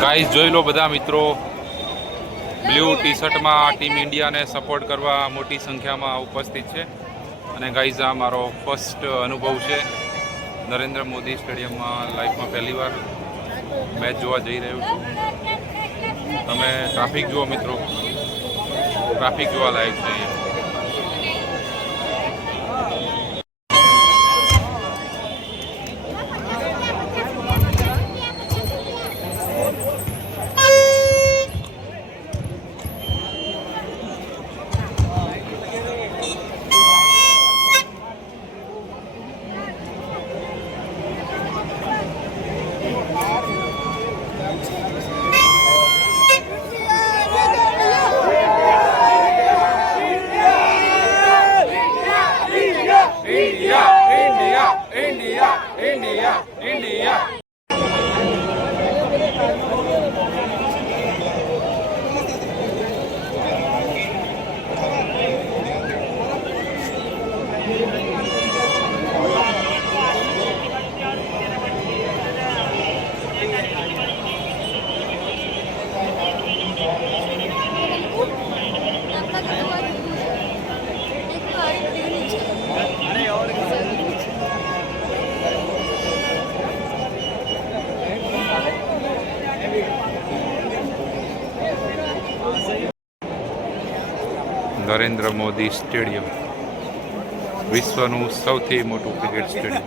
ગાઈસ જોઈ લો બધા મિત્રો, બ્લુ ટી શર્ટમાં ટીમ ઇન્ડિયાને સપોર્ટ કરવા મોટી સંખ્યામાં ઉપસ્થિત છે. અને ગાઈસ આ મારો ફર્સ્ટ અનુભવ છે નરેન્દ્ર મોદી સ્ટેડિયમમાં લાઈફમાં પહેલીવાર મેચ જોવા જઈ રહ્યો છું. તમે ટ્રાફિક જુઓ મિત્રો, ટ્રાફિક જોવા લાયક છે અહીંયા. નરેન્દ્ર મોદી સ્ટેડિયમ વિશ્વનું સૌથી મોટું ક્રિકેટ સ્ટેડિયમ.